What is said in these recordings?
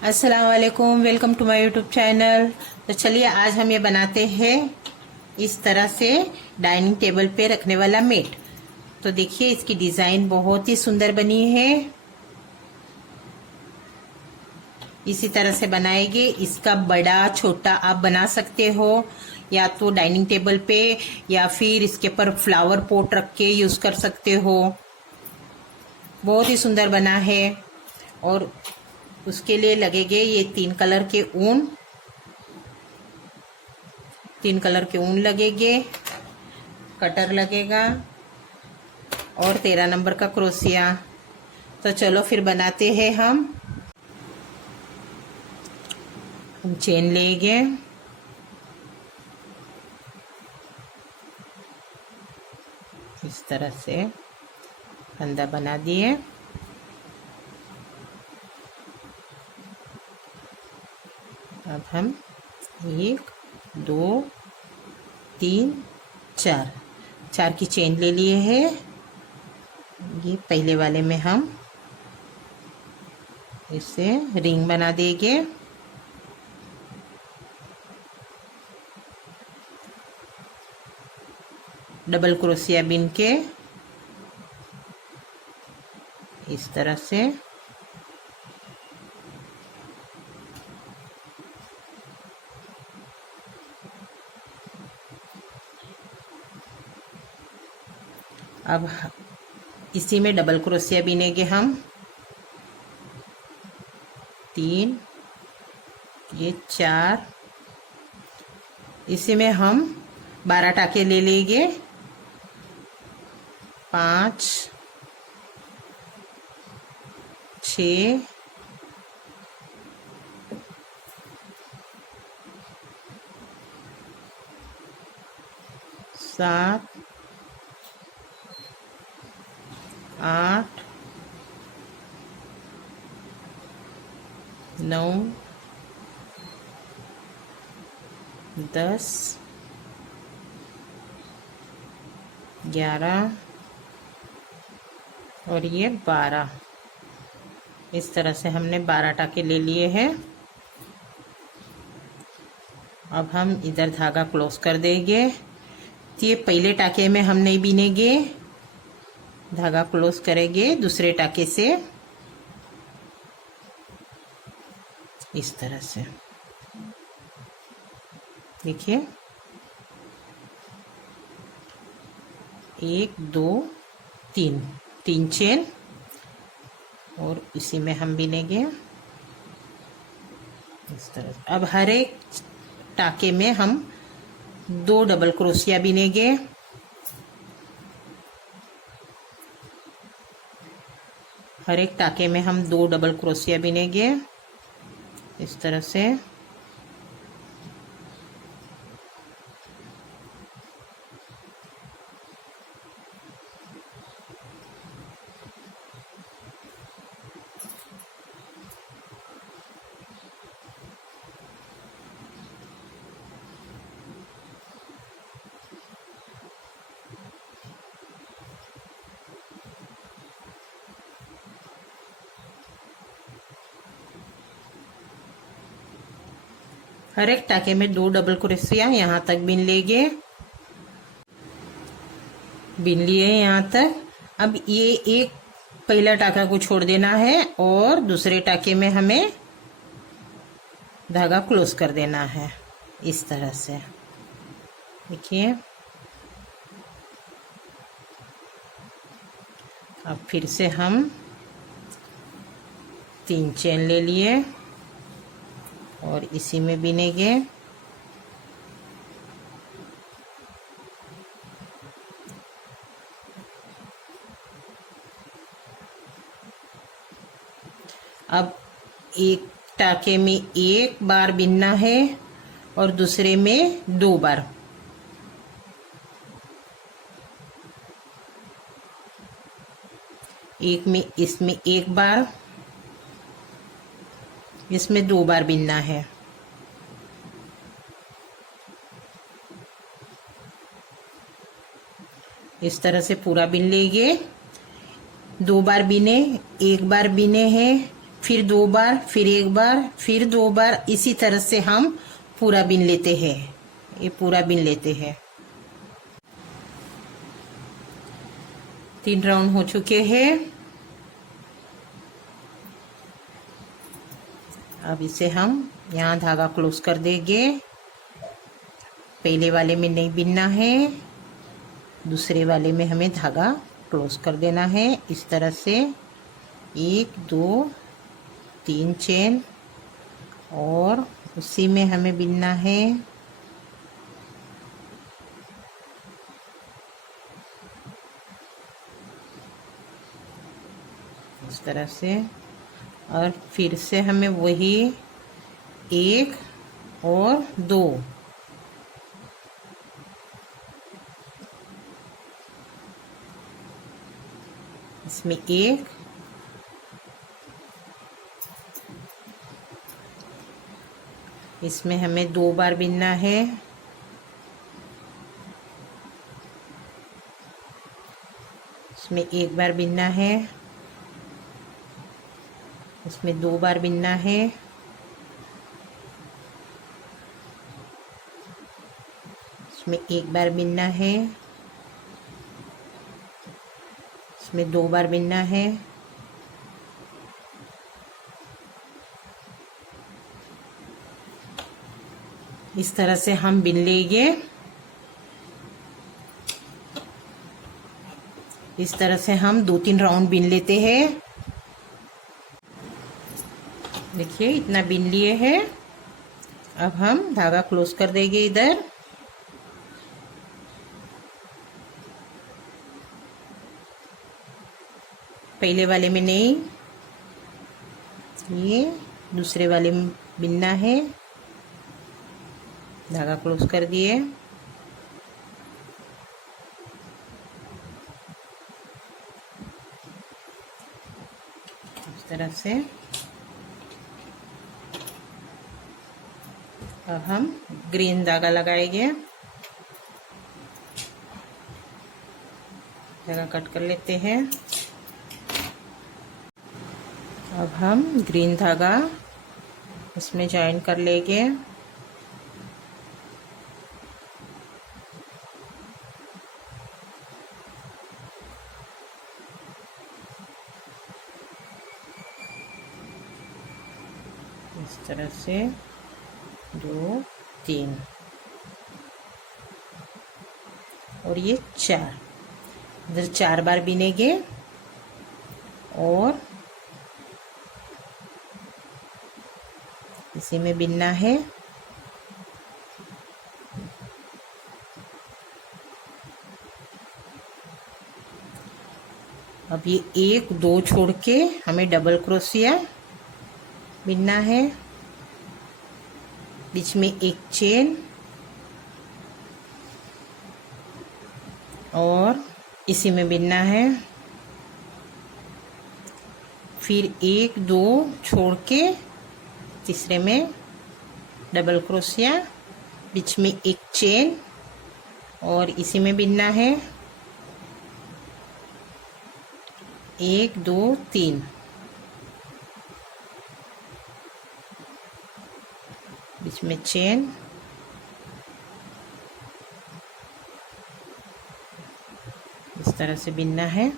अस्सलाम वालेकुम, welcome to my YouTube channel. तो चलिए आज हम ये बनाते हैं इस तरह से डाइनिंग टेबल पे रखने वाला मेट। तो देखिए इसकी डिजाइन बहुत ही सुंदर बनी है। इसी तरह से बनाएंगे। इसका बड़ा छोटा आप बना सकते हो, या तो डाइनिंग टेबल पे या फिर इसके ऊपर फ्लावर पॉट रख के यूज कर सकते हो। बहुत ही सुंदर बना है। और उसके लिए लगेंगे ये 3 कलर के ऊन, 3 कलर के ऊन लगेंगे, कटर लगेगा और 13 नंबर का क्रोशिया। तो चलो फिर बनाते हैं। हम चेन लेंगे, इस तरह से फंदा बना दिए। अब हम 1 2 3 4 की चेन ले लिए हैं। ये पहले वाले में हम इससे रिंग बना देंगे। डबल क्रोशिया बीन के इस तरह से अब इसी में डबल क्रोशिया बीनेंगे हम 3, ये 4। इसी में हम 12 टाके ले लेंगे। 5 6 7 8 9 10 11 और ये 12। इस तरह से हमने 12 टाके ले लिए हैं। अब हम इधर धागा क्लोज कर देंगे। तो ये पहले टाके में हम नहीं बीनेंगे, धागा क्लोज करेंगे दूसरे टाके से इस तरह से। देखिए 1 2 3 चेन और इसी में हम बीनेंगे इस तरह से। अब हर एक टाके में हम 2 डबल क्रोशिया बीनेंगे। हर एक टाके में हम 2 डबल क्रोशिया बीनेंगे इस तरह से। हर एक टाके में 2 डबल क्रोशिया यहाँ तक बीन लेंगे। बीन लिए यहाँ तक। अब ये एक पहला टाका को छोड़ देना है और दूसरे टाके में हमें धागा क्लोज कर देना है इस तरह से। देखिए अब फिर से हम 3 चेन ले लिए और इसी में बीनेंगे। अब एक टाके में 1 बार बीनना है और दूसरे में 2 बार। एक में इसमें 1 बार, इसमें 2 बार बीनना है। इस तरह से पूरा बीन लेंगे। 2 बार बीने, 1 बार बीने हैं, फिर 2 बार, फिर 1 बार, फिर 2 बार, इसी तरह से हम पूरा बीन लेते हैं। ये पूरा बीन लेते हैं। 3 राउंड हो चुके हैं। अब इसे हम यहाँ धागा क्लोज कर देंगे। पहले वाले में नहीं बीनना है, दूसरे वाले में हमें धागा क्लोज कर देना है। इस तरह से 1 2 3 चेन, और उसी में हमें बीनना है। इस तरह से, और फिर से हमें वही 1 और 2, इसमें 1, इसमें हमें 2 बार बीनना है। इसमें 1 बार बीनना है, इसमें 2 बार बीनना है, इसमें 1 बार बीनना है, इसमें 2 बार बीनना है, इस तरह से हम बीन लेंगे। इस तरह से हम 2-3 राउंड बीन लेते हैं। देखिए इतना बीन लिए हैं। अब हम धागा क्लोज कर देंगे इधर। पहले वाले में नहीं, ये दूसरे वाले में बीनना है। धागा क्लोज कर दिए। इस तरह से अब हम ग्रीन धागा लगाएंगे। धागा कट कर लेते हैं। अब हम ग्रीन धागा इसमें ज्वाइन कर लेंगे। इस तरह से 2 3 और ये 4, इधर 4 बार बीनेंगे और इसी में बीनना है। अब ये 1 2 छोड़ के हमें डबल क्रोशिया बीनना है। बीच में 1 चेन और इसी में बीनना है। फिर 1 2 छोड़ के तीसरे में डबल क्रोशिया, बीच में 1 चेन और इसी में बीनना है। 1 2 3, बीच में चेन, इस तरह से बीनना है।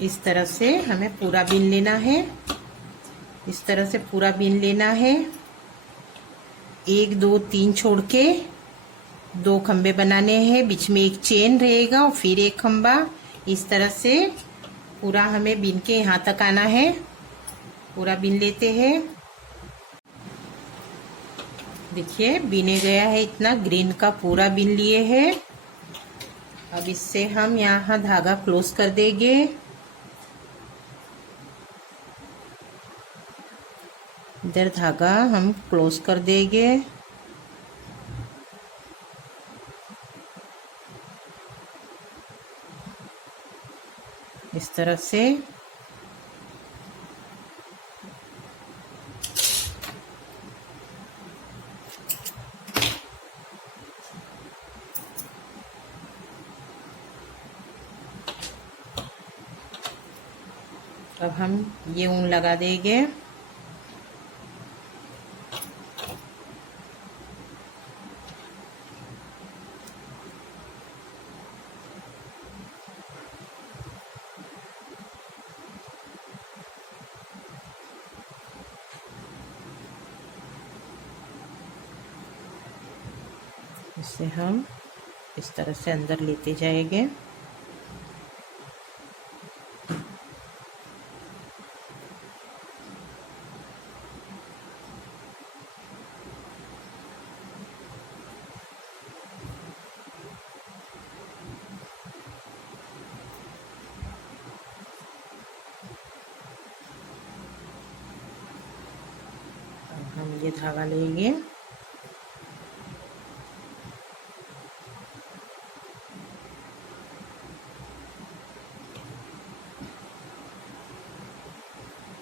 इस तरह से हमें पूरा बीन लेना है। इस तरह से पूरा बीन लेना है। 1 2 3 छोड़ के 2 खंबे बनाने हैं, बीच में 1 चेन रहेगा और फिर 1 खंबा। इस तरह से पूरा हमें बीन के यहाँ तक आना है। पूरा बीन लेते हैं। देखिए बिने गया है, इतना ग्रीन का पूरा बिन लिए है। अब इससे हम यहाँ धागा क्लोज कर देंगे। इधर धागा हम क्लोज कर देंगे। इस तरह से अब हम ये ऊन लगा देंगे। इसे हम इस तरह से अंदर लेते जाएंगे। हम ये धागा लेंगे,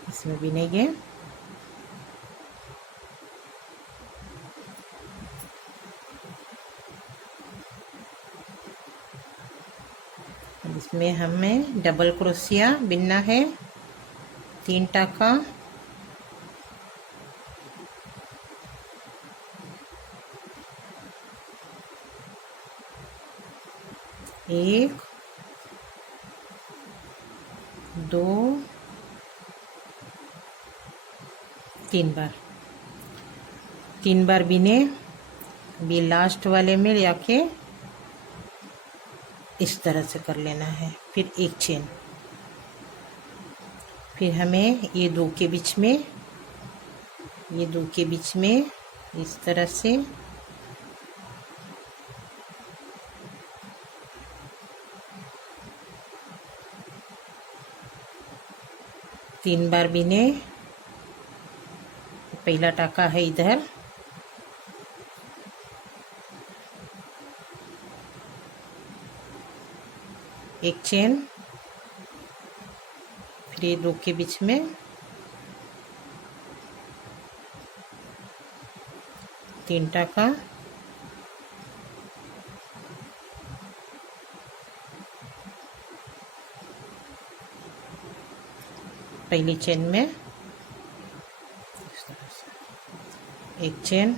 इसमें बिनेंगे। इसमें हमें डबल क्रोशिया बिनना है, 3 टाका। एक, 2, 3 बार बिने। अभी लास्ट वाले में जाके इस तरह से कर लेना है, फिर एक चेन। फिर हमें ये दो के बीच में, ये दो के बीच में इस तरह से तीन बार बिने। पहला टाका है इधर, एक चेन, फिर ये दो के बीच में 3 टाका, पहली चेन में एक चेन।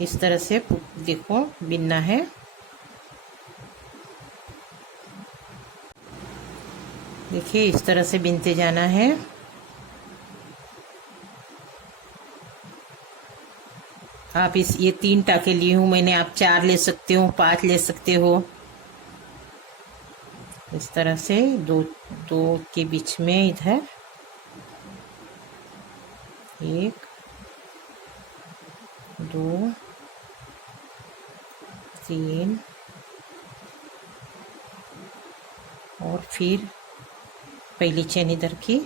इस तरह से देखो बिनना है। देखिए इस तरह से बिनते जाना है। आप ये 3 टाके लिए हूँ मैंने, आप 4 ले सकते हो, 5 ले सकते हो। इस तरह से दो के बीच में इधर 1, 2, 3 और फिर पहली चेन इधर की,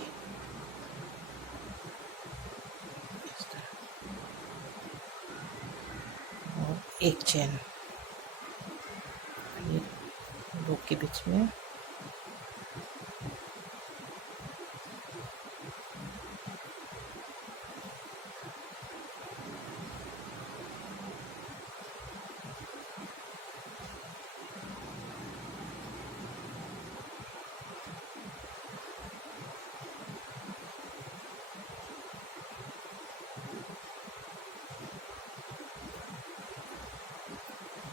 और एक चेन ये दो के बीच में।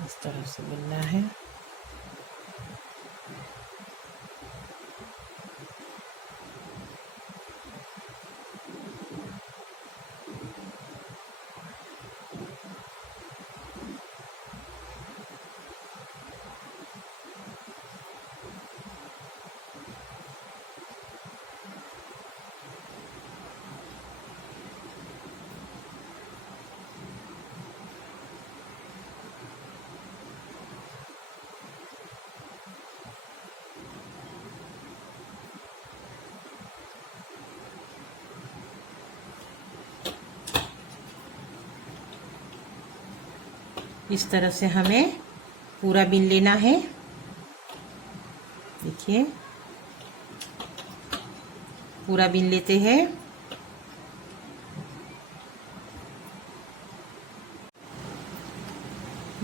इस तरह से बुनना है। इस तरह से हमें पूरा बीन लेना है। देखिए पूरा बीन लेते हैं।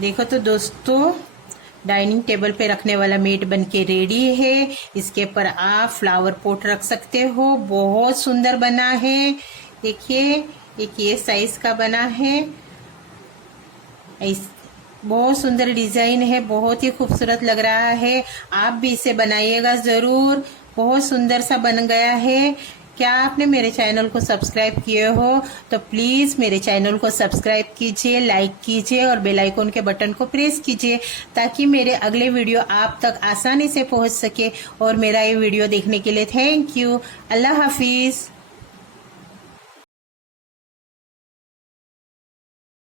देखो तो दोस्तों, डाइनिंग टेबल पे रखने वाला मेट बनके रेडी है। इसके ऊपर आप फ्लावर पॉट रख सकते हो। बहुत सुंदर बना है। देखिए एक ये साइज का बना है। बहुत सुंदर डिजाइन है, बहुत ही खूबसूरत लग रहा है। आप भी इसे बनाइएगा जरूर। बहुत सुंदर सा बन गया है। क्या आपने मेरे चैनल को सब्सक्राइब किए हो तो प्लीज मेरे चैनल को सब्सक्राइब कीजिए, लाइक कीजिए और बेल आइकन के बटन को प्रेस कीजिए ताकि मेरे अगले वीडियो आप तक आसानी से पहुंच सके। और मेरा ये वीडियो देखने के लिए थैंक यू। Allah Hafiz.